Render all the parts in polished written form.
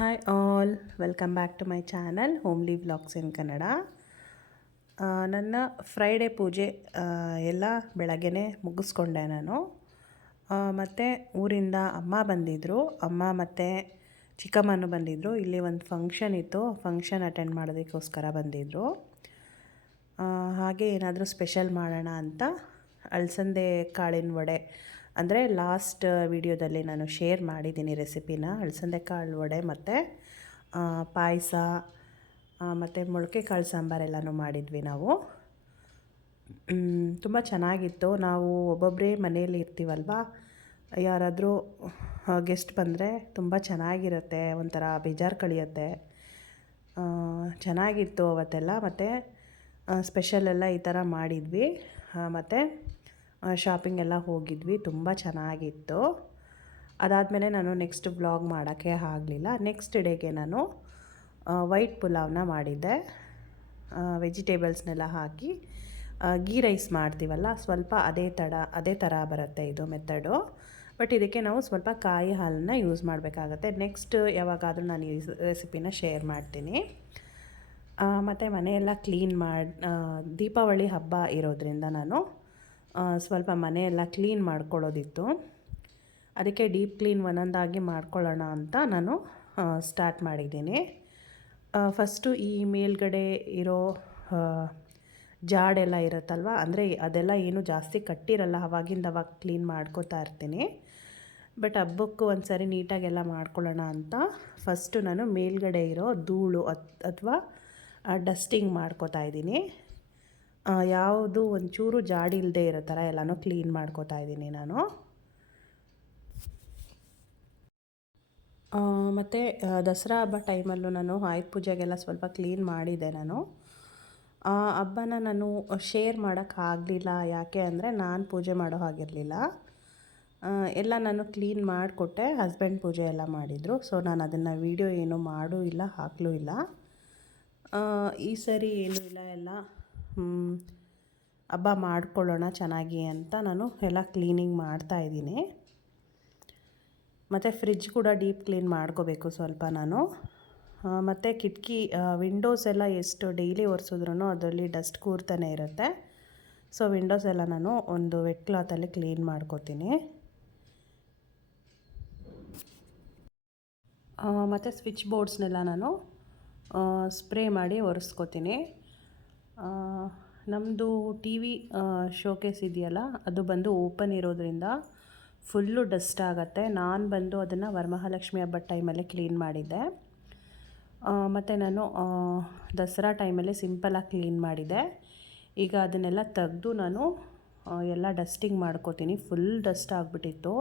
Hi all, welcome back to my channel homely vlogs in Kannada. ನನ್ನ Friday ಪೂಜೆ ಎಲ್ಲ ಬೆಳಗ್ಗೆನೇ ಮುಗಿಸ್ಕೊಂಡೆ ನಾನು. ಮತ್ತು ಊರಿಂದ ಅಮ್ಮ ಬಂದಿದ್ದರು, ಅಮ್ಮ ಮತ್ತು ಚಿಕ್ಕಮ್ಮನೂ ಬಂದಿದ್ದರು. ಇಲ್ಲಿ ಒಂದು ಫಂಕ್ಷನ್ ಇತ್ತು, ಫಂಕ್ಷನ್ ಅಟೆಂಡ್ ಮಾಡೋದಕ್ಕೋಸ್ಕರ ಬಂದಿದ್ದರು. ಹಾಗೆ ಏನಾದರೂ ಸ್ಪೆಷಲ್ ಮಾಡೋಣ ಅಂತ ಅಲಸಂದೆ ಕಾಳಿನ ವಡೆ, ಅಂದರೆ ಲಾಸ್ಟ್ ವಿಡಿಯೋದಲ್ಲಿ ನಾನು ಶೇರ್ ಮಾಡಿದ್ದೀನಿ ರೆಸಿಪಿನ. ಅಲಸಂದೆ ಕಾಳು ವಡೆ ಮತ್ತು ಪಾಯಸ ಮತ್ತು ಮೊಳಕೆ ಕಾಳು ಸಾಂಬಾರೆಲ್ಲನೂ ಮಾಡಿದ್ವಿ ನಾವು. ತುಂಬ ಚೆನ್ನಾಗಿತ್ತು. ನಾವು ಒಬ್ಬೊಬ್ಬರೇ ಮನೆಯಲ್ಲಿ ಇರ್ತೀವಲ್ವ, ಯಾರಾದರೂ ಗೆಸ್ಟ್ ಬಂದರೆ ತುಂಬ ಚೆನ್ನಾಗಿರುತ್ತೆ, ಒಂಥರ ಬೇಜಾರು ಕಳಿಯುತ್ತೆ. ಚೆನ್ನಾಗಿತ್ತು ಅವತ್ತೆಲ್ಲ. ಮತ್ತು ಸ್ಪೆಷಲೆಲ್ಲ ಈ ಥರ ಮಾಡಿದ್ವಿ. ಮತ್ತು ಶಾಪಿಂಗ್ ಎಲ್ಲ ಹೋಗಿದ್ವಿ, ತುಂಬ ಚೆನ್ನಾಗಿತ್ತು. ಅದಾದಮೇಲೆ ನಾನು ನೆಕ್ಸ್ಟ್ ವ್ಲಾಗ್ ಮಾಡೋಕ್ಕೆ ಆಗಲಿಲ್ಲ. ನೆಕ್ಸ್ಟ್ ಡೇಗೆ ನಾನು ವೈಟ್ ಪುಲಾವ್ನ ಮಾಡಿದ್ದೆ. ವೆಜಿಟೇಬಲ್ಸ್ನೆಲ್ಲ ಹಾಕಿ ಗೀ ರೈಸ್ ಮಾಡ್ತೀವಲ್ಲ, ಸ್ವಲ್ಪ ಅದೇ ಥರ ಬರುತ್ತೆ ಇದು ಮೆಥಡು. ಬಟ್ ಇದಕ್ಕೆ ನಾವು ಸ್ವಲ್ಪ ಕಾಯಿ ಹಾಲನ್ನು ಯೂಸ್ ಮಾಡಬೇಕಾಗತ್ತೆ. ನೆಕ್ಸ್ಟ್ ಯಾವಾಗಾದರೂ ನಾನು ಈ ರೆಸಿಪಿನ ಶೇರ್ ಮಾಡ್ತೀನಿ. ಮತ್ತು ಮನೆಯೆಲ್ಲ ಕ್ಲೀನ್ ದೀಪಾವಳಿ ಹಬ್ಬ ಇರೋದ್ರಿಂದ ನಾನು ಸ್ವಲ್ಪ ಮನೆಯೆಲ್ಲ ಕ್ಲೀನ್ ಮಾಡ್ಕೊಳ್ಳೋದಿತ್ತು. ಅದಕ್ಕೆ ಡೀಪ್ ಕ್ಲೀನ್ ಒಂದೊಂದಾಗಿ ಮಾಡ್ಕೊಳ್ಳೋಣ ಅಂತ ನಾನು ಸ್ಟಾರ್ಟ್ ಮಾಡಿದ್ದೀನಿ. ಫಸ್ಟು ಈ ಮೇಲ್ಗಡೆ ಇರೋ ಜಾಡೆಲ್ಲ ಇರುತ್ತಲ್ವ, ಅಂದರೆ ಅದೆಲ್ಲ ಏನು ಜಾಸ್ತಿ ಕಟ್ಟಿರಲ್ಲ, ಅವಾಗಿಂದವಾಗ ಕ್ಲೀನ್ ಮಾಡ್ಕೋತಾ ಇರ್ತೀನಿ. ಬಟ್ ಹಬ್ಬಕ್ಕೂ ಒಂದು ಸರಿ ನೀಟಾಗೆಲ್ಲ ಮಾಡ್ಕೊಳ್ಳೋಣ ಅಂತ ಫಸ್ಟು ನಾನು ಮೇಲ್ಗಡೆ ಇರೋ ಧೂಳು ಅಥವಾ ಡಸ್ಟಿಂಗ್ ಮಾಡ್ಕೋತಾ ಇದ್ದೀನಿ. ಯಾವುದು ಒಂಚೂರು ಜಾಡಿ ಇಲ್ಲದೆ ಇರೋ ಥರ ಎಲ್ಲನೂ ಕ್ಲೀನ್ ಮಾಡ್ಕೋತಾ ಇದ್ದೀನಿ ನಾನು. ಮತ್ತು ದಸರಾ ಹಬ್ಬ ಟೈಮಲ್ಲೂ ನಾನು ಆಯುಧ ಪೂಜೆಗೆಲ್ಲ ಸ್ವಲ್ಪ ಕ್ಲೀನ್ ಮಾಡಿದ್ದೆ ನಾನು. ಹಬ್ಬನ ನಾನು ಶೇರ್ ಮಾಡೋಕ್ಕಾಗಲಿಲ್ಲ, ಯಾಕೆ ಅಂದರೆ ನಾನು ಪೂಜೆ ಮಾಡೋ ಹಾಗಿರಲಿಲ್ಲ. ಎಲ್ಲ ನಾನು ಕ್ಲೀನ್ ಮಾಡಿಕೊಟ್ಟೆ, ಹಸ್ಬೆಂಡ್ ಪೂಜೆ ಎಲ್ಲ ಮಾಡಿದರು. ಸೊ ನಾನು ಅದನ್ನು ವೀಡಿಯೋ ಏನೂ ಮಾಡೂ ಇಲ್ಲ, ಹಾಕಲೂ ಇಲ್ಲ. ಈ ಸರಿ ಏನೂ ಇಲ್ಲ, ಎಲ್ಲ ಹಬ್ಬ ಮಾಡ್ಕೊಳ್ಳೋಣ ಚೆನ್ನಾಗಿ ಅಂತ ನಾನು ಎಲ್ಲ ಕ್ಲೀನಿಂಗ್ ಮಾಡ್ತಾಯಿದ್ದೀನಿ. ಮತ್ತು ಫ್ರಿಡ್ಜ್ ಕೂಡ ಡೀಪ್ ಕ್ಲೀನ್ ಮಾಡ್ಕೋಬೇಕು ಸ್ವಲ್ಪ ನಾನು. ಮತ್ತು ಕಿಟಕಿ ವಿಂಡೋಸ್ ಎಲ್ಲ ಎಷ್ಟು ಡೈಲಿ ಒರೆಸಿದ್ರೂ ಅದರಲ್ಲಿ ಡಸ್ಟ್ ಕೂರ್ತಾನೆ ಇರುತ್ತೆ. ಸೊ ವಿಂಡೋಸ್ ಎಲ್ಲ ನಾನು ಒಂದು ವೆಟ್ ಕ್ಲಾತಲ್ಲಿ ಕ್ಲೀನ್ ಮಾಡ್ಕೋತೀನಿ. ಮತ್ತು ಸ್ವಿಚ್ ಬೋರ್ಡ್ಸ್ನೆಲ್ಲ ನಾನು ಸ್ಪ್ರೇ ಮಾಡಿ ಒರೆಸ್ಕೋತೀನಿ. ನಮ್ಮದು ಟಿ ವಿ ಶೋಕೇಸ್ ಇದೆಯಲ್ಲ, ಅದು ಬಂದು ಓಪನ್ ಇರೋದ್ರಿಂದ ಫುಲ್ಲು ಡಸ್ಟ್ ಆಗುತ್ತೆ. ನಾನು ಬಂದು ಅದನ್ನು ವರಮಹಾಲಕ್ಷ್ಮಿ ಹಬ್ಬದ ಟೈಮಲ್ಲೇ ಕ್ಲೀನ್ ಮಾಡಿದ್ದೆ. ಮತ್ತು ನಾನು ದಸರಾ ಟೈಮಲ್ಲಿ ಸಿಂಪಲಾಗಿ ಕ್ಲೀನ್ ಮಾಡಿದ್ದೆ. ಈಗ ಅದನ್ನೆಲ್ಲ ತೆಗೆದು ನಾನು ಎಲ್ಲ ಡಸ್ಟಿಂಗ್ ಮಾಡ್ಕೋತೀನಿ. ಫುಲ್ ಡಸ್ಟ್ ಆಗಿಬಿಟ್ಟಿತ್ತು,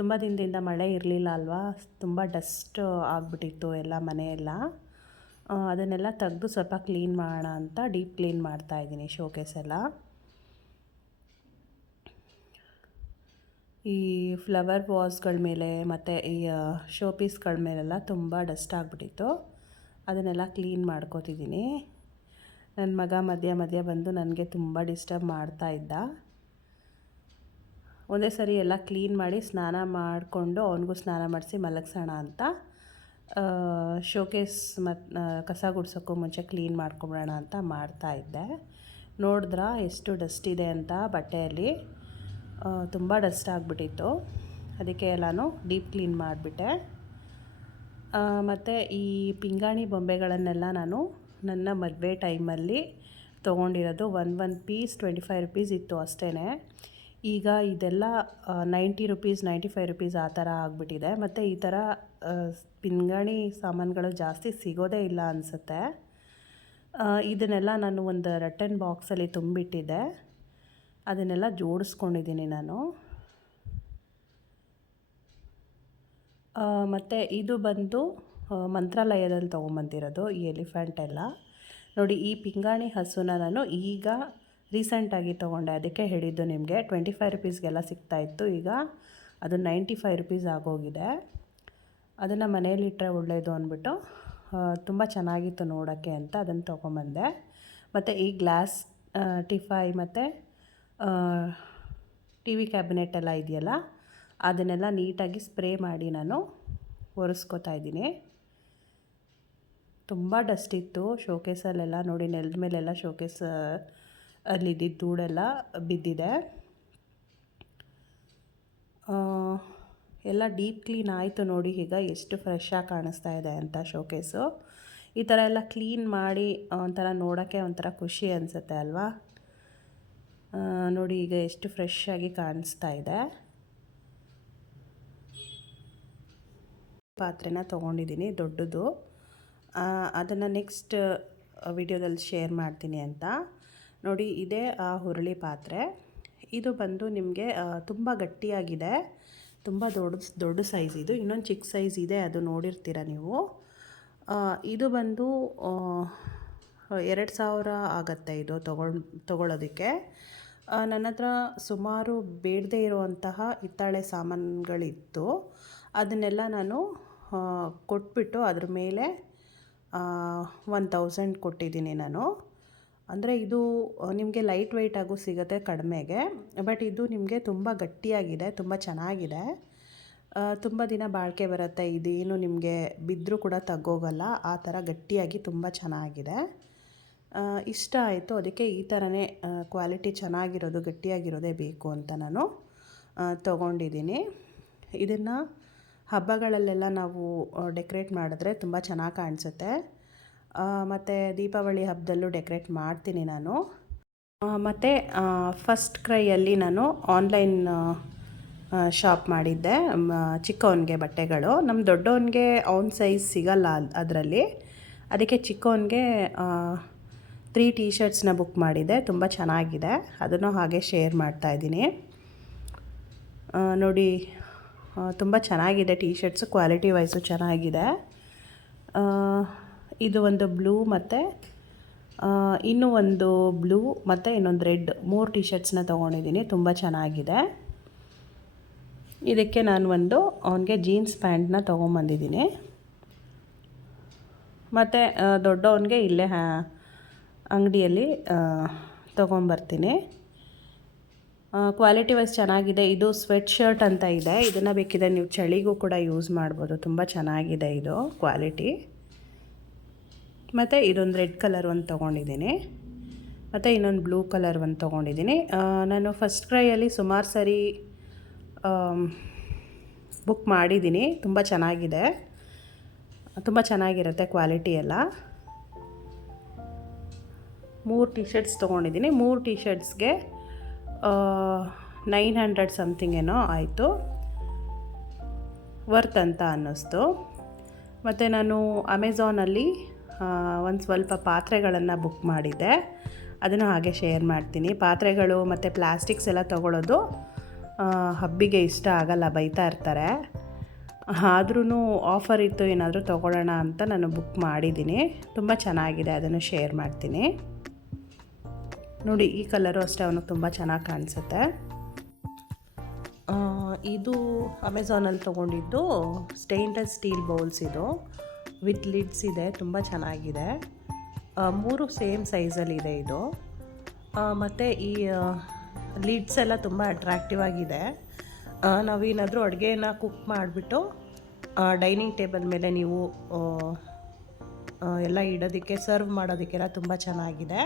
ತುಂಬ ದಿನದಿಂದ ಮಳೆ ಇರಲಿಲ್ಲ ಅಲ್ವಾ, ತುಂಬ ಡಸ್ಟ್ ಆಗಿಬಿಟ್ಟಿತ್ತು ಎಲ್ಲ ಮನೆಯೆಲ್ಲ. ಅದನ್ನೆಲ್ಲ ತೆಗೆದು ಸ್ವಲ್ಪ ಕ್ಲೀನ್ ಮಾಡೋಣ ಅಂತ ಡೀಪ್ ಕ್ಲೀನ್ ಮಾಡ್ತಾಯಿದ್ದೀನಿ ಶೋಕೇಸ್ ಎಲ್ಲ. ಈ ಫ್ಲವರ್ ವಾಸ್ಗಳ ಮೇಲೆ ಮತ್ತು ಈ ಶೋ ಪೀಸ್ಗಳ ಮೇಲೆಲ್ಲ ತುಂಬ ಡಸ್ಟ್ ಆಗಿಬಿಟ್ಟಿತ್ತು, ಅದನ್ನೆಲ್ಲ ಕ್ಲೀನ್ ಮಾಡ್ಕೋತಿದ್ದೀನಿ. ನನ್ನ ಮಗ ಮಧ್ಯ ಬಂದು ನನಗೆ ತುಂಬ ಡಿಸ್ಟರ್ಬ್ ಮಾಡ್ತಾಯಿದ್ದ. ಒಂದೇ ಸರಿ ಎಲ್ಲ ಕ್ಲೀನ್ ಮಾಡಿ ಸ್ನಾನ ಮಾಡಿಕೊಂಡು ಅವನಿಗೂ ಸ್ನಾನ ಮಾಡಿಸಿ ಮಲಗಿಸೋಣ ಅಂತ ಶೋಕೇಸ್ ಮತ್ತು ಕಸ ಗುಡ್ಸೋಕ್ಕೂ ಮುಂಚೆ ಕ್ಲೀನ್ ಮಾಡ್ಕೊಬಿಡೋಣ ಅಂತ ಮಾಡ್ತಾಯಿದ್ದೆ. ನೋಡಿದ್ರಾ ಎಷ್ಟು ಡಸ್ಟ್ ಇದೆ ಅಂತ ಬಟ್ಟೆಯಲ್ಲಿ, ತುಂಬ ಡಸ್ಟ್ ಆಗಿಬಿಟ್ಟಿತ್ತು. ಅದಕ್ಕೆ ಎಲ್ಲನೂ ಡೀಪ್ ಕ್ಲೀನ್ ಮಾಡಿಬಿಟ್ಟೆ. ಮತ್ತು ಈ ಪಿಂಗಾಣಿ ಬೊಂಬೆಗಳನ್ನೆಲ್ಲ ನಾನು ನನ್ನ ಮದುವೆ ಟೈಮಲ್ಲಿ ತೊಗೊಂಡಿರೋದು. ಒಂದು ಪೀಸ್ 25 ರುಪೀಸ್ ಇತ್ತು ಅಷ್ಟೇ. ಈಗ ಇದೆಲ್ಲ 90 ರುಪೀಸ್ 95 ರುಪೀಸ್ ಆ ಥರ ಆಗಿಬಿಟ್ಟಿದೆ. ಮತ್ತು ಈ ಥರ ಪಿಂಗಾಣಿ ಸಾಮಾನುಗಳು ಜಾಸ್ತಿ ಸಿಗೋದೇ ಇಲ್ಲ ಅನಿಸುತ್ತೆ. ಇದನ್ನೆಲ್ಲ ನಾನು ಒಂದು ರಟ್ಟನ್ ಬಾಕ್ಸಲ್ಲಿ ತುಂಬಿಟ್ಟಿದ್ದೆ, ಅದನ್ನೆಲ್ಲ ಜೋಡಿಸ್ಕೊಂಡಿದ್ದೀನಿ ನಾನು. ಮತ್ತು ಇದು ಬಂದು ಮಂತ್ರಾಲಯದಲ್ಲಿ ತೊಗೊಂಬಂದಿರೋದು ಈ ಎಲಿಫೆಂಟ್ ಎಲ್ಲ. ನೋಡಿ, ಈ ಪಿಂಗಾಣಿ ಹಸುನ ನಾನು ಈಗ ರೀಸೆಂಟಾಗಿ ತೊಗೊಂಡೆ, ಅದಕ್ಕೆ ಹೇಳಿದ್ದು ನಿಮಗೆ 25 ರುಪೀಸ್ಗೆಲ್ಲ ಸಿಗ್ತಾಯಿತ್ತು. ಈಗ ಅದು 95 ರುಪೀಸ್ ಆಗೋಗಿದೆ. ಅದನ್ನು ಮನೆಯಲ್ಲಿಟ್ಟರೆ ಒಳ್ಳೆಯದು ಅಂದ್ಬಿಟ್ಟು ತುಂಬ ಚೆನ್ನಾಗಿತ್ತು ನೋಡೋಕ್ಕೆ ಅಂತ ಅದನ್ನು ತೊಗೊಂಬಂದೆ. ಮತ್ತು ಈ ಗ್ಲಾಸ್ ಟಿಫೈ ಮತ್ತು ಟಿ ವಿ ಕ್ಯಾಬಿನೆಟ್ ಎಲ್ಲ ಇದೆಯಲ್ಲ, ಅದನ್ನೆಲ್ಲ ನೀಟಾಗಿ ಸ್ಪ್ರೇ ಮಾಡಿ ನಾನು ಒರೆಸ್ಕೋತಾ ಇದ್ದೀನಿ. ತುಂಬ ಡಸ್ಟ್ ಇತ್ತು ಶೋಕೇಸಲ್ಲೆಲ್ಲ. ನೋಡಿ ನೆಲದ ಮೇಲೆಲ್ಲ ಶೋಕೇಸ್ ಅಲ್ಲಿದ್ದಿದ್ದು ಧೂಳೆಲ್ಲ ಬಿದ್ದಿದೆ. ಎಲ್ಲ ಡೀಪ್ ಕ್ಲೀನ್ ಆಯಿತು ನೋಡಿ. ಈಗ ಎಷ್ಟು ಫ್ರೆಶ್ಶಾಗಿ ಕಾಣಿಸ್ತಾ ಇದೆ ಅಂತ ಶೋಕೇಸು. ಈ ಥರ ಎಲ್ಲ ಕ್ಲೀನ್ ಮಾಡಿ ಒಂಥರ ನೋಡೋಕ್ಕೆ ಒಂಥರ ಖುಷಿ ಅನಿಸುತ್ತೆ ಅಲ್ವಾ. ನೋಡಿ ಈಗ ಎಷ್ಟು ಫ್ರೆಶ್ಶಾಗಿ ಕಾಣಿಸ್ತಾ ಇದೆ. ಪಾತ್ರೆನ ತೊಗೊಂಡಿದ್ದೀನಿ ದೊಡ್ಡದು. ಅದನ್ನು ನೆಕ್ಸ್ಟ್ ವಿಡಿಯೋದಲ್ಲಿ ಶೇರ್ ಮಾಡ್ತೀನಿ ಅಂತ. ನೋಡಿ ಇದೇ ಆ ಹುರುಳಿ ಪಾತ್ರೆ. ಇದು ಬಂದು ನಿಮಗೆ ತುಂಬ ಗಟ್ಟಿಯಾಗಿದೆ, ತುಂಬ ದೊಡ್ಡ ಸೈಜ್ ಇದು. ಇನ್ನೊಂದು ಚಿಕ್ಕ ಸೈಜ್ ಇದೆ, ಅದು ನೋಡಿರ್ತೀರ ನೀವು. ಇದು ಬಂದು 2000 ಆಗುತ್ತೆ ಇದು ತೊಗೊಳೋದಕ್ಕೆ. ನನ್ನ ಹತ್ರ ಸುಮಾರು ಬೇಡದೇ ಇರುವಂತಹ ಹಿತ್ತಾಳೆ ಸಾಮಾನುಗಳಿತ್ತು. ಅದನ್ನೆಲ್ಲ ನಾನು ಕೊಟ್ಬಿಟ್ಟು ಅದ್ರ ಮೇಲೆ 1000 ಕೊಟ್ಟಿದ್ದೀನಿ ನಾನು. ಅಂದರೆ ಇದು ನಿಮಗೆ ಲೈಟ್ ವೆಯ್ಟಾಗೂ ಸಿಗುತ್ತೆ ಕಡಿಮೆಗೆ. ಬಟ್ ಇದು ನಿಮಗೆ ತುಂಬ ಗಟ್ಟಿಯಾಗಿದೆ, ತುಂಬ ಚೆನ್ನಾಗಿದೆ, ತುಂಬ ದಿನ ಬಾಳಿಕೆ ಬರುತ್ತೆ. ಇದೇನು ನಿಮಗೆ ಬಿದ್ದರೂ ಕೂಡ ತಗ್ಗೋಗಲ್ಲ, ಆ ಥರ ಗಟ್ಟಿಯಾಗಿ ತುಂಬ ಚೆನ್ನಾಗಿದೆ. ಇಷ್ಟ ಆಯಿತು, ಅದಕ್ಕೆ ಈ ಥರನೇ ಕ್ವಾಲಿಟಿ ಚೆನ್ನಾಗಿರೋದು, ಗಟ್ಟಿಯಾಗಿರೋದೇ ಬೇಕು ಅಂತ ನಾನು ತೊಗೊಂಡಿದ್ದೀನಿ. ಇದನ್ನು ಹಬ್ಬಗಳಲ್ಲೆಲ್ಲ ನಾವು ಡೆಕೋರೇಟ್ ಮಾಡಿದ್ರೆ ತುಂಬ ಚೆನ್ನಾಗಿ ಕಾಣಿಸುತ್ತೆ. ಮತ್ತು ದೀಪಾವಳಿ ಹಬ್ಬದಲ್ಲೂ ಡೆಕೋರೇಟ್ ಮಾಡ್ತೀನಿ ನಾನು. ಮತ್ತು ಫಸ್ಟ್ ಕ್ರೈಯಲ್ಲಿ ನಾನು ಆನ್ಲೈನ್ ಶಾಪ್ ಮಾಡಿದ್ದೆ ಚಿಕ್ಕವನಿಗೆ ಬಟ್ಟೆಗಳು. ನಮ್ಮ ದೊಡ್ಡವನಿಗೆ ಅವನ ಸೈಜ್ ಸಿಗಲ್ಲ ಅದರಲ್ಲಿ, ಅದಕ್ಕೆ ಚಿಕ್ಕವನಿಗೆ 3 ಟೀ ಶರ್ಟ್ಸ್ನ ಬುಕ್ ಮಾಡಿದ್ದೆ. ತುಂಬ ಚೆನ್ನಾಗಿದೆ, ಅದನ್ನು ಹಾಗೆ ಶೇರ್ ಮಾಡ್ತಾಯಿದ್ದೀನಿ. ನೋಡಿ ತುಂಬ ಚೆನ್ನಾಗಿದೆ ಟೀ ಶರ್ಟ್ಸು, ಕ್ವಾಲಿಟಿ ವೈಸು ಚೆನ್ನಾಗಿದೆ. ಇದು ಒಂದು ಬ್ಲೂ ಮತ್ತು ಇನ್ನೂ ಒಂದು ಬ್ಲೂ ಮತ್ತು ಇನ್ನೊಂದು ರೆಡ್, 3 ಟೀ ಶರ್ಟ್ಸ್ನ ತೊಗೊಂಡಿದ್ದೀನಿ. ತುಂಬ ಚೆನ್ನಾಗಿದೆ. ಇದಕ್ಕೆ ನಾನು ಅವನಿಗೆ ಜೀನ್ಸ್ ಪ್ಯಾಂಟ್ನ ತೊಗೊಂಬಂದಿದ್ದೀನಿ. ಮತ್ತು ದೊಡ್ಡವನಿಗೆ ಇಲ್ಲೇ ಅಂಗಡಿಯಲ್ಲಿ ತೊಗೊಂಬರ್ತೀನಿ. ಕ್ವಾಲಿಟಿ ವೈಸ್ ಚೆನ್ನಾಗಿದೆ. ಇದು ಸ್ವೆಟ್ ಶರ್ಟ್ ಅಂತ ಇದೆ, ಇದನ್ನು ಬೇಕಿದ್ರೆ ನೀವು ಚಳಿಗೂ ಕೂಡ ಯೂಸ್ ಮಾಡ್ಬೋದು. ತುಂಬ ಚೆನ್ನಾಗಿದೆ ಇದು ಕ್ವಾಲಿಟಿ. ಮತ್ತು ಇದೊಂದು ರೆಡ್ ಕಲರ್ ಒಂದು ತೊಗೊಂಡಿದ್ದೀನಿ, ಮತ್ತು ಇನ್ನೊಂದು ಬ್ಲೂ ಕಲರ್ ಒಂದು ತೊಗೊಂಡಿದ್ದೀನಿ. ನಾನು ಫಸ್ಟ್ ಕ್ರೈಯಲ್ಲಿ ಸುಮಾರು ಸರಿ ಬುಕ್ ಮಾಡಿದ್ದೀನಿ. ತುಂಬ ಚೆನ್ನಾಗಿದೆ, ತುಂಬ ಚೆನ್ನಾಗಿರುತ್ತೆ ಕ್ವಾಲಿಟಿ ಎಲ್ಲ. 3 ಟೀ ಶರ್ಟ್ಸ್ ತೊಗೊಂಡಿದ್ದೀನಿ. 3 ಟೀ ಶರ್ಟ್ಸ್ಗೆ 900 ಸಮಥಿಂಗ್ ಏನೋ ಆಯಿತು, ವರ್ತ್ ಅಂತ ಅನ್ನಿಸ್ತು. ಮತ್ತು ನಾನು ಅಮೆಝಾನಲ್ಲಿ ಒಂದು ಸ್ವಲ್ಪ ಪಾತ್ರೆಗಳನ್ನು ಬುಕ್ ಮಾಡಿದ್ದೆ, ಅದನ್ನು ಹಾಗೆ ಶೇರ್ ಮಾಡ್ತೀನಿ. ಪಾತ್ರೆಗಳು ಮತ್ತು ಪ್ಲಾಸ್ಟಿಕ್ಸ್ ಎಲ್ಲ ತೊಗೊಳೋದು ಹಬ್ಬಿಗೆ ಇಷ್ಟ ಆಗಲ್ಲ, ಬೈತಾ ಇರ್ತಾರೆ. ಆದ್ರೂ ಆಫರ್ ಇತ್ತು, ಏನಾದರೂ ತೊಗೊಳ್ಳೋಣ ಅಂತ ನಾನು ಬುಕ್ ಮಾಡಿದ್ದೀನಿ. ತುಂಬ ಚೆನ್ನಾಗಿದೆ, ಅದನ್ನು ಶೇರ್ ಮಾಡ್ತೀನಿ. ನೋಡಿ ಈ ಕಲರು ಅಷ್ಟೇ ಅವನಿಗೆ ತುಂಬ ಚೆನ್ನಾಗಿ ಕಾಣಿಸುತ್ತೆ. ಇದು ಅಮೆಝಾನಲ್ಲಿ ತೊಗೊಂಡಿದ್ದು ಸ್ಟೇನ್ಲೆಸ್ ಸ್ಟೀಲ್ ಬೌಲ್ಸ್, ಇದು ವಿತ್ ಲಿಡ್ಸ್ ಇದೆ, ತುಂಬ ಚೆನ್ನಾಗಿದೆ. 3 ಸೇಮ್ ಸೈಜಲ್ಲಿದೆ ಇದು. ಮತ್ತು ಈ ಲಿಡ್ಸ್ ಎಲ್ಲ ತುಂಬ ಅಟ್ರಾಕ್ಟಿವ್ ಆಗಿದೆ. ನಾವೇನಾದರೂ ಅಡುಗೆನ ಕುಕ್ ಮಾಡಿಬಿಟ್ಟು ಡೈನಿಂಗ್ ಟೇಬಲ್ ಮೇಲೆ ನೀವು ಎಲ್ಲ ಇಡೋದಕ್ಕೆ, ಸರ್ವ್ ಮಾಡೋದಕ್ಕೆಲ್ಲ ತುಂಬ ಚೆನ್ನಾಗಿದೆ.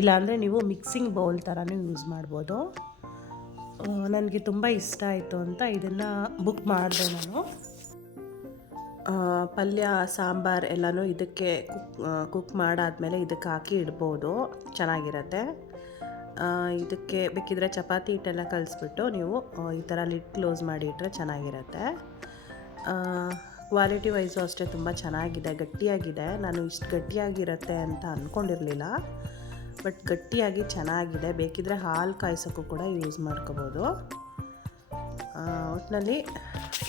ಇಲ್ಲಾಂದರೆ ನೀವು ಮಿಕ್ಸಿಂಗ್ ಬೌಲ್ ಥರನೂ ಯೂಸ್ ಮಾಡ್ಬೋದು. ನನಗೆ ತುಂಬ ಇಷ್ಟ ಆಯಿತು ಅಂತ ಇದನ್ನು ಬುಕ್ ಮಾಡಿದೆ ನಾನು. ಪಲ್ಯ ಸಾಂಬಾರು ಎಲ್ಲನೂ ಇದಕ್ಕೆ ಕುಕ್ ಮಾಡಾದಮೇಲೆ ಇದಕ್ಕೆ ಹಾಕಿ ಇಡ್ಬೋದು, ಚೆನ್ನಾಗಿರುತ್ತೆ. ಇದಕ್ಕೆ ಬೇಕಿದ್ರೆ ಚಪಾತಿ ಹಿಟ್ಟೆಲ್ಲ ಕಲಿಸ್ಬಿಟ್ಟು ನೀವು ಈ ಥರ ಲಿಡ್ ಕ್ಲೋಸ್ ಮಾಡಿ ಇಟ್ಟರೆ ಚೆನ್ನಾಗಿರುತ್ತೆ. ಕ್ವಾಲಿಟಿ ವೈಸು ಅಷ್ಟೇ ತುಂಬ ಚೆನ್ನಾಗಿದೆ, ಗಟ್ಟಿಯಾಗಿದೆ. ನಾನು ಇಷ್ಟು ಗಟ್ಟಿಯಾಗಿರುತ್ತೆ ಅಂತ ಅಂದ್ಕೊಂಡಿರಲಿಲ್ಲ, ಬಟ್ ಗಟ್ಟಿಯಾಗಿ ಚೆನ್ನಾಗಿದೆ. ಬೇಕಿದ್ರೆ ಹಾಲು ಕಾಯಿಸೋಕ್ಕೂ ಕೂಡ ಯೂಸ್ ಮಾಡ್ಕೋಬೋದು. ಒಟ್ಟಿನಲ್ಲಿ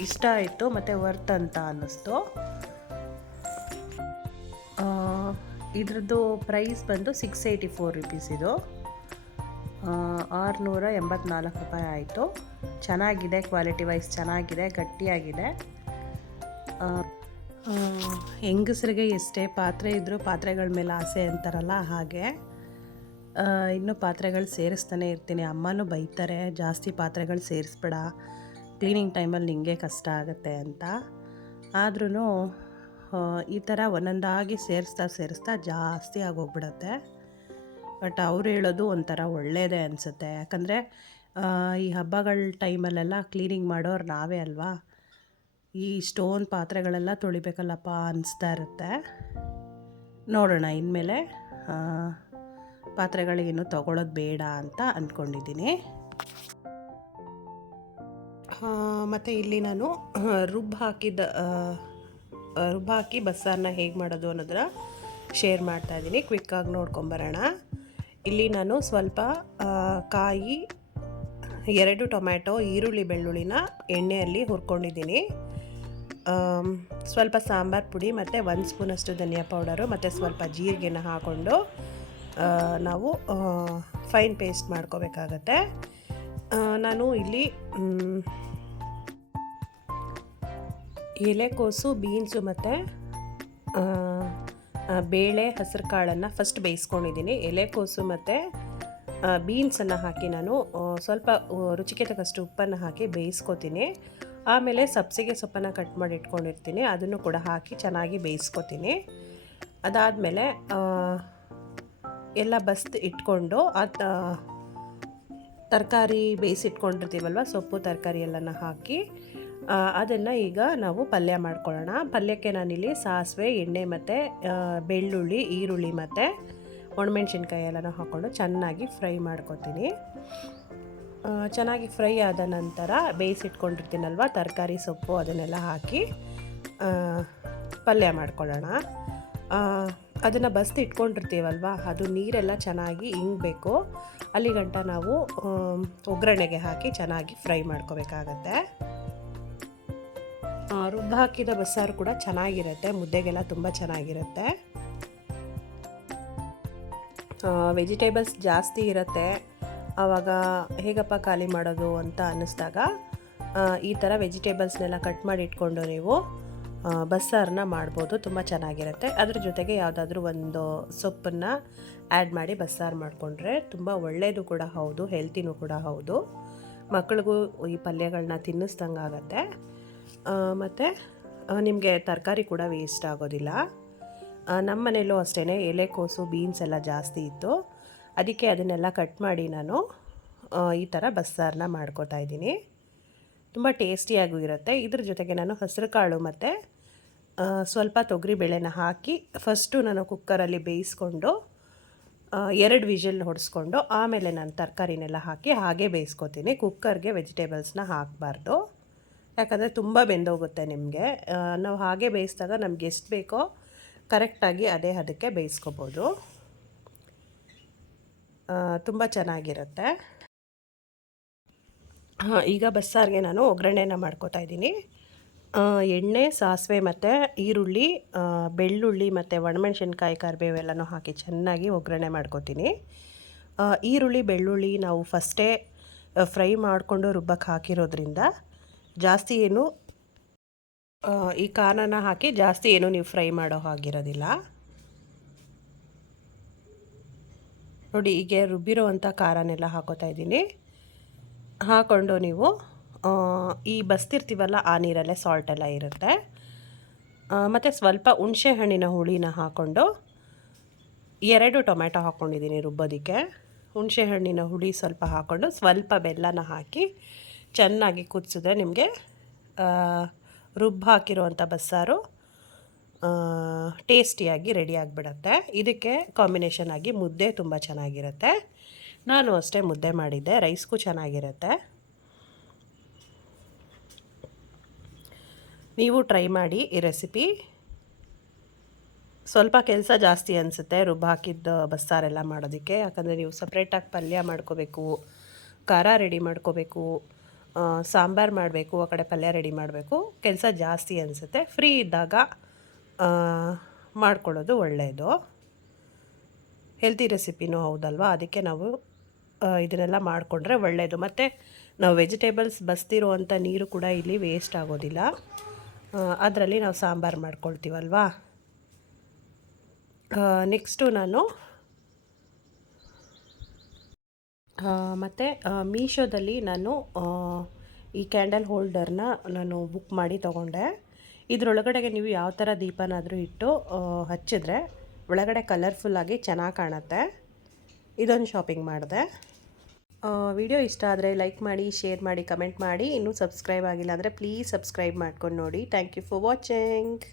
ಇಷ್ಟ ಆಯಿತು ಮತ್ತು ವರ್ತ್ ಅಂತ ಅನ್ನಿಸ್ತು. ಇದ್ರದ್ದು ಪ್ರೈಸ್ ಬಂದು 684 ರುಪೀಸ್. ಇದು 684 ರೂಪಾಯಿ ಆಯಿತು. ಚೆನ್ನಾಗಿದೆ, ಕ್ವಾಲಿಟಿ ವೈಸ್ ಚೆನ್ನಾಗಿದೆ, ಗಟ್ಟಿಯಾಗಿದೆ. ಹೆಂಗಸರಿಗೆ ಎಷ್ಟೇ ಪಾತ್ರೆ ಇದ್ದರೂ ಪಾತ್ರೆಗಳ ಮೇಲೆ ಆಸೆ ಅಂತಾರಲ್ಲ, ಹಾಗೆ ಇನ್ನೂ ಪಾತ್ರೆಗಳು ಸೇರಿಸ್ತಾನೆ ಇರ್ತೀನಿ. ಅಮ್ಮನೂ ಬೈತಾರೆ, ಜಾಸ್ತಿ ಪಾತ್ರೆಗಳು ಸೇರಿಸ್ಬೇಡ, ಕ್ಲೀನಿಂಗ್ ಟೈಮಲ್ಲಿ ನಿಂಗೆ ಕಷ್ಟ ಆಗುತ್ತೆ ಅಂತ. ಆದ್ರೂ ಈ ಥರ ಒಂದೊಂದಾಗಿ ಸೇರಿಸ್ತಾ ಜಾಸ್ತಿ ಆಗೋಗ್ಬಿಡುತ್ತೆ. ಬಟ್ ಅವ್ರು ಹೇಳೋದು ಒಂಥರ ಒಳ್ಳೆಯದೇ ಅನಿಸುತ್ತೆ. ಯಾಕಂದರೆ ಈ ಹಬ್ಬಗಳ ಟೈಮಲ್ಲೆಲ್ಲ ಕ್ಲೀನಿಂಗ್ ಮಾಡೋರು ನಾವೇ ಅಲ್ವಾ. ಈ ಸ್ಟೋನ್ ಪಾತ್ರೆಗಳೆಲ್ಲ ತೊಳಿಬೇಕಲ್ಲಪ್ಪ ಅನಿಸ್ತಾ ಇರುತ್ತೆ. ನೋಡೋಣ ಇನ್ಮೇಲೆ ಪಾತ್ರೆಗಳೇನು ತೊಗೊಳೋದು ಬೇಡ ಅಂತ ಅಂದ್ಕೊಂಡಿದ್ದೀನಿ. ಮತ್ತು ಇಲ್ಲಿ ನಾನು ರುಬ್ಬಾಕಿ ಬಸ್ಸಾರನ್ನ ಹೇಗೆ ಮಾಡೋದು ಅನ್ನೋದನ್ನ ಶೇರ್ ಮಾಡ್ತಾಯಿದ್ದೀನಿ. ಕ್ವಿಕ್ಕಾಗಿ ನೋಡ್ಕೊಂಬರೋಣ. ಇಲ್ಲಿ ನಾನು ಸ್ವಲ್ಪ ಕಾಯಿ, 2 ಟೊಮ್ಯಾಟೊ, ಈರುಳ್ಳಿ, ಬೆಳ್ಳುಳ್ಳಿನ ಎಣ್ಣೆಯಲ್ಲಿ ಹುರ್ಕೊಂಡಿದ್ದೀನಿ. ಸ್ವಲ್ಪ ಸಾಂಬಾರು ಪುಡಿ ಮತ್ತು 1 ಸ್ಪೂನಷ್ಟು ಧನಿಯಾ ಪೌಡರು ಮತ್ತು ಸ್ವಲ್ಪ ಜೀರಿಗೆನ ಹಾಕ್ಕೊಂಡು ನಾವು ಫೈನ್ ಪೇಸ್ಟ್ ಮಾಡ್ಕೋಬೇಕಾಗತ್ತೆ. ನಾನು ಇಲ್ಲಿ ಎಲೆಕೋಸು, ಬೀನ್ಸು ಮತ್ತು ಬೇಳೆ, ಹೆಸರು ಕಾಳನ್ನು ಫಸ್ಟ್ ಬೇಯಿಸ್ಕೊಂಡಿದ್ದೀನಿ. ಎಲೆಕೋಸು ಮತ್ತು ಬೀನ್ಸನ್ನು ಹಾಕಿ ನಾನು ಸ್ವಲ್ಪ ರುಚಿಗೆ ತಕ್ಕಷ್ಟು ಉಪ್ಪನ್ನು ಹಾಕಿ ಬೇಯಿಸ್ಕೊತೀನಿ. ಆಮೇಲೆ ಸಬ್ಸಿಗೆ ಸೊಪ್ಪನ್ನು ಕಟ್ ಮಾಡಿ ಇಟ್ಕೊಂಡಿರ್ತೀನಿ, ಅದನ್ನು ಕೂಡ ಹಾಕಿ ಚೆನ್ನಾಗಿ ಬೇಯಿಸ್ಕೊತೀನಿ. ಅದಾದಮೇಲೆ ಎಲ್ಲ ಬಸ್ದು ಇಟ್ಕೊಂಡು ತರಕಾರಿ ಬೇಯಿಸಿಟ್ಕೊಂಡಿರ್ತೀವಲ್ವ, ಸೊಪ್ಪು ತರಕಾರಿ ಎಲ್ಲನ ಹಾಕಿ ಅದನ್ನು ಈಗ ನಾವು ಪಲ್ಯ ಮಾಡ್ಕೊಳ್ಳೋಣ. ಪಲ್ಯಕ್ಕೆ ನಾನಿಲ್ಲಿ ಸಾಸಿವೆ, ಎಣ್ಣೆ ಮತ್ತು ಬೆಳ್ಳುಳ್ಳಿ, ಈರುಳ್ಳಿ ಮತ್ತು ಒಣಮೆಣ್ಸಿನ್ಕಾಯಿ ಎಲ್ಲನೂ ಹಾಕ್ಕೊಂಡು ಚೆನ್ನಾಗಿ ಫ್ರೈ ಮಾಡ್ಕೊತೀನಿ. ಚೆನ್ನಾಗಿ ಫ್ರೈ ಆದ ನಂತರ ಬೇಯಿಸಿಟ್ಕೊಂಡಿರ್ತೀನಲ್ವ ತರಕಾರಿ, ಸೊಪ್ಪು ಅದನ್ನೆಲ್ಲ ಹಾಕಿ ಪಲ್ಯ ಮಾಡ್ಕೊಳ್ಳೋಣ. ಅದನ್ನು ಬಸ್ದು ಇಟ್ಕೊಂಡಿರ್ತೀವಲ್ವ, ಅದು ನೀರೆಲ್ಲ ಚೆನ್ನಾಗಿ ಇಂಗಬೇಕು. ಅಲ್ಲಿಗಂಟ ನಾವು ಒಗ್ಗರಣೆಗೆ ಹಾಕಿ ಚೆನ್ನಾಗಿ ಫ್ರೈ ಮಾಡ್ಕೋಬೇಕಾಗತ್ತೆ. ರುಬ್ಬ ಹಾಕಿದ ಬಸ್ಸಾರು ಕೂಡ ಚೆನ್ನಾಗಿರುತ್ತೆ, ಮುದ್ದೆಗೆಲ್ಲ ತುಂಬ ಚೆನ್ನಾಗಿರುತ್ತೆ. ವೆಜಿಟೇಬಲ್ಸ್ ಜಾಸ್ತಿ ಇರುತ್ತೆ, ಆವಾಗ ಹೇಗಪ್ಪ ಖಾಲಿ ಮಾಡೋದು ಅಂತ ಅನ್ನಿಸ್ದಾಗ ಈ ಥರ ವೆಜಿಟೇಬಲ್ಸ್ನೆಲ್ಲ ಕಟ್ ಮಾಡಿ ಇಟ್ಕೊಂಡು ನೀವು ಬಸ್ಸಾರನ್ನ ಮಾಡ್ಬೋದು, ತುಂಬ ಚೆನ್ನಾಗಿರುತ್ತೆ. ಅದ್ರ ಜೊತೆಗೆ ಯಾವುದಾದ್ರೂ ಒಂದು ಸೊಪ್ಪನ್ನು ಆ್ಯಡ್ ಮಾಡಿ ಬಸ್ಸಾರು ಮಾಡಿಕೊಂಡ್ರೆ ತುಂಬ ಒಳ್ಳೆಯದು ಕೂಡ ಹೌದು, ಹೆಲ್ತಿನೂ ಕೂಡ ಹೌದು. ಮಕ್ಳಿಗೂ ಈ ಪಲ್ಯಗಳನ್ನ ತಿನ್ನಿಸ್ದಂಗೆ ಆಗುತ್ತೆ. ಮತ್ತು ನಿಮಗೆ ತರಕಾರಿ ಕೂಡ ವೇಸ್ಟ್ ಆಗೋದಿಲ್ಲ. ನಮ್ಮ ಮನೇಲೂ ಅಷ್ಟೇ ಎಲೆಕೋಸು, ಬೀನ್ಸ್ ಎಲ್ಲ ಜಾಸ್ತಿ ಇತ್ತು, ಅದಕ್ಕೆ ಅದನ್ನೆಲ್ಲ ಕಟ್ ಮಾಡಿ ನಾನು ಈ ಥರ ಬಸ್ಸಾರನ್ನ ಮಾಡ್ಕೋತಾ ಇದ್ದೀನಿ. ತುಂಬ ಟೇಸ್ಟಿಯಾಗೂ ಇರುತ್ತೆ. ಇದ್ರ ಜೊತೆಗೆ ನಾನು ಹೆಸರು ಕಾಳು ಮತ್ತು ಸ್ವಲ್ಪ ತೊಗರಿಬೇಳೆನ ಹಾಕಿ ಫಸ್ಟು ನಾನು ಕುಕ್ಕರಲ್ಲಿ ಬೇಯಿಸ್ಕೊಂಡು 2 ವಿಷಲ್ ಹೊಡೆಸ್ಕೊಂಡು ಆಮೇಲೆ ನಾನು ತರಕಾರಿನೆಲ್ಲ ಹಾಕಿ ಹಾಗೆ ಬೇಯಿಸ್ಕೊತೀನಿ. ಕುಕ್ಕರ್ಗೆ ವೆಜಿಟೇಬಲ್ಸ್ನ ಹಾಕಬಾರ್ದು, ಯಾಕಂದರೆ ತುಂಬ ಬೆಂದೋಗುತ್ತೆ ನಿಮಗೆ. ನಾವು ಹಾಗೆ ಬೇಯಿಸಿದಾಗ ನಮ್ಗೆ ಎಷ್ಟು ಬೇಕೋ ಕರೆಕ್ಟಾಗಿ ಅದೇ ಅದಕ್ಕೆ ಬೇಯಿಸ್ಕೊಬೋದು, ತುಂಬ ಚೆನ್ನಾಗಿರುತ್ತೆ. ಈಗ ಬಸ್ಸಾರಿಗೆ ನಾನು ಒಗ್ಗರಣೆನ ಮಾಡ್ಕೋತಾ ಇದ್ದೀನಿ. ಎಣ್ಣೆ, ಸಾಸಿವೆ ಮತ್ತು ಈರುಳ್ಳಿ, ಬೆಳ್ಳುಳ್ಳಿ ಮತ್ತು ಒಣಮೆಣ್ಸಿನ್ಕಾಯಿ, ಕರಿಬೇವು ಎಲ್ಲನೂ ಹಾಕಿ ಚೆನ್ನಾಗಿ ಒಗ್ಗರಣೆ ಮಾಡ್ಕೋತೀನಿ. ಈರುಳ್ಳಿ, ಬೆಳ್ಳುಳ್ಳಿ ನಾವು ಫಸ್ಟೇ ಫ್ರೈ ಮಾಡಿಕೊಂಡು ರುಬ್ಬಕ್ಕೆ ಹಾಕಿರೋದ್ರಿಂದ ಜಾಸ್ತಿ ಏನು ಈ ಕಾರಣ ಹಾಕಿ ಜಾಸ್ತಿ ಏನು ನೀವು ಫ್ರೈ ಮಾಡೋ ಹಾಗಿರೋದಿಲ್ಲ. ನೋಡಿ, ಹೀಗೆ ರುಬ್ಬಿರೋ ಖಾರನೆಲ್ಲ ಹಾಕೋತಾ ಇದ್ದೀನಿ. ಹಾಕ್ಕೊಂಡು ನೀವು ಈ ಬಸ್ತಿರ್ತೀವಲ್ಲ ಆ ನೀರಲ್ಲೇ ಸಾಲ್ಟೆಲ್ಲ ಇರುತ್ತೆ. ಮತ್ತು ಸ್ವಲ್ಪ ಹುಣಸೆ ಹಣ್ಣಿನ ಹುಳಿನ ಹಾಕ್ಕೊಂಡು 2 ಟೊಮ್ಯಾಟೊ ಹಾಕ್ಕೊಂಡಿದ್ದೀನಿ ರುಬ್ಬೋದಕ್ಕೆ. ಹುಣಸೆ ಹಣ್ಣಿನ ಹುಳಿ ಸ್ವಲ್ಪ ಹಾಕ್ಕೊಂಡು ಸ್ವಲ್ಪ ಬೆಲ್ಲನ ಹಾಕಿ ಚೆನ್ನಾಗಿ ಕುದಿಸಿದ್ರೆ ನಿಮಗೆ ಹಾಕಿರುವಂಥ ಬಸ್ಸಾರು ಟೇಸ್ಟಿಯಾಗಿ ರೆಡಿ ಆಗಿಬಿಡತ್ತೆ. ಇದಕ್ಕೆ ಕಾಂಬಿನೇಷನ್ ಆಗಿ ಮುದ್ದೆ ತುಂಬ ಚೆನ್ನಾಗಿರುತ್ತೆ. ನಾನು ಅಷ್ಟೇ ಮುದ್ದೆ ಮಾಡಿದ್ದೆ, ರೈಸ್ಗೂ ಚೆನ್ನಾಗಿರುತ್ತೆ. ನೀವು ಟ್ರೈ ಮಾಡಿ ಈ ರೆಸಿಪಿ. ಸ್ವಲ್ಪ ಕೆಲಸ ಜಾಸ್ತಿ ಅನಿಸುತ್ತೆ ಹಾಕಿದ್ದ ಬಸ್ಸಾರೆಲ್ಲ ಮಾಡೋದಕ್ಕೆ, ಯಾಕಂದರೆ ನೀವು ಸಪ್ರೇಟಾಗಿ ಪಲ್ಯ ಮಾಡ್ಕೋಬೇಕು, ಖಾರ ರೆಡಿ ಮಾಡ್ಕೋಬೇಕು, ಸಾಂಬಾರು ಮಾಡಬೇಕು, ಆ ಕಡೆ ಪಲ್ಯ ರೆಡಿ ಮಾಡಬೇಕು, ಕೆಲಸ ಜಾಸ್ತಿ ಅನಿಸುತ್ತೆ. ಫ್ರೀ ಇದ್ದಾಗ ಮಾಡ್ಕೊಳ್ಳೋದು ಒಳ್ಳೆಯದು. ಹೆಲ್ತಿ ರೆಸಿಪಿನೂ ಹೌದಲ್ವ, ಅದಕ್ಕೆ ನಾವು ಇದನ್ನೆಲ್ಲ ಮಾಡಿಕೊಂಡ್ರೆ ಒಳ್ಳೆಯದು. ಮತ್ತು ನಾವು ವೆಜಿಟೇಬಲ್ಸ್ ಬಸ್ತಿರುವಂಥ ನೀರು ಕೂಡ ಇಲ್ಲಿ ವೇಸ್ಟ್ ಆಗೋದಿಲ್ಲ, ಅದರಲ್ಲಿ ನಾವು ಸಾಂಬಾರು ಮಾಡ್ಕೊಳ್ತೀವಲ್ವ. ನೆಕ್ಸ್ಟು ನಾನು ಮತ್ತು ಮೀಶೋದಲ್ಲಿ ನಾನು ಈ ಕ್ಯಾಂಡಲ್ ಹೋಲ್ಡರ್ನ ನಾನು ಬುಕ್ ಮಾಡಿ ತೊಗೊಂಡೆ. ಇದರೊಳಗಡೆಗೆ ನೀವು ಯಾವ ಥರ ದೀಪನಾದರೂ ಇಟ್ಟು ಹಚ್ಚಿದ್ರೆ ಒಳಗಡೆ ಕಲರ್ಫುಲ್ಲಾಗಿ ಚೆನ್ನಾಗಿ ಕಾಣುತ್ತೆ. ಇದೊಂದು ಶಾಪಿಂಗ್ ಮಾಡಿದೆ. ವಿಡಿಯೋ ಇಷ್ಟ ಆದರೆ ಲೈಕ್ ಮಾಡಿ, ಶೇರ್ ಮಾಡಿ, ಕಮೆಂಟ್ ಮಾಡಿ. ಇನ್ನೂ ಸಬ್ಸ್ಕ್ರೈಬ್ ಆಗಿಲ್ಲ ಅಂದರೆ ಪ್ಲೀಸ್ ಸಬ್ಸ್ಕ್ರೈಬ್ ಮಾಡ್ಕೊಂಡು ನೋಡಿ. Thank you for watching.